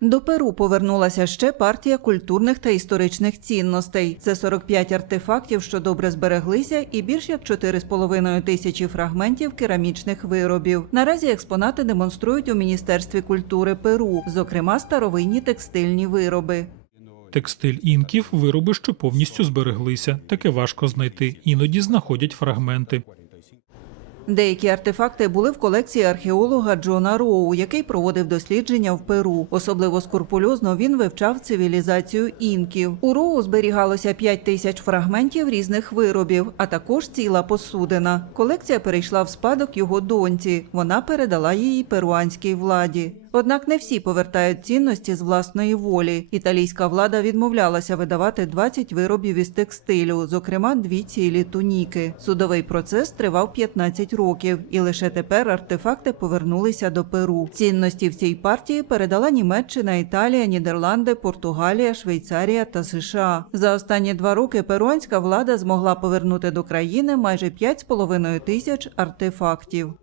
До Перу повернулася ще партія культурних та історичних цінностей. Це 45 артефактів, що добре збереглися, і більш як 4,5 тисячі фрагментів керамічних виробів. Наразі експонати демонструють у Міністерстві культури Перу, зокрема старовинні текстильні вироби. Текстиль інків вироби, що повністю збереглися. Таке важко знайти. Іноді знаходять фрагменти. Деякі артефакти були в колекції археолога Джона Роу, який проводив дослідження в Перу. Особливо скрупульозно він вивчав цивілізацію інків. У Роу зберігалося 5 тисяч фрагментів різних виробів, а також ціла посудина. Колекція перейшла в спадок його доньці. Вона передала її перуанській владі. Однак не всі повертають цінності з власної волі. Італійська влада відмовлялася видавати 20 виробів із текстилю, зокрема дві цілі туніки. Судовий процес тривав 15 років, і лише тепер артефакти повернулися до Перу. Цінності в цій партії передала Німеччина, Італія, Нідерланди, Португалія, Швейцарія та США. За останні два роки перуанська влада змогла повернути до країни майже 5,5 тисяч артефактів.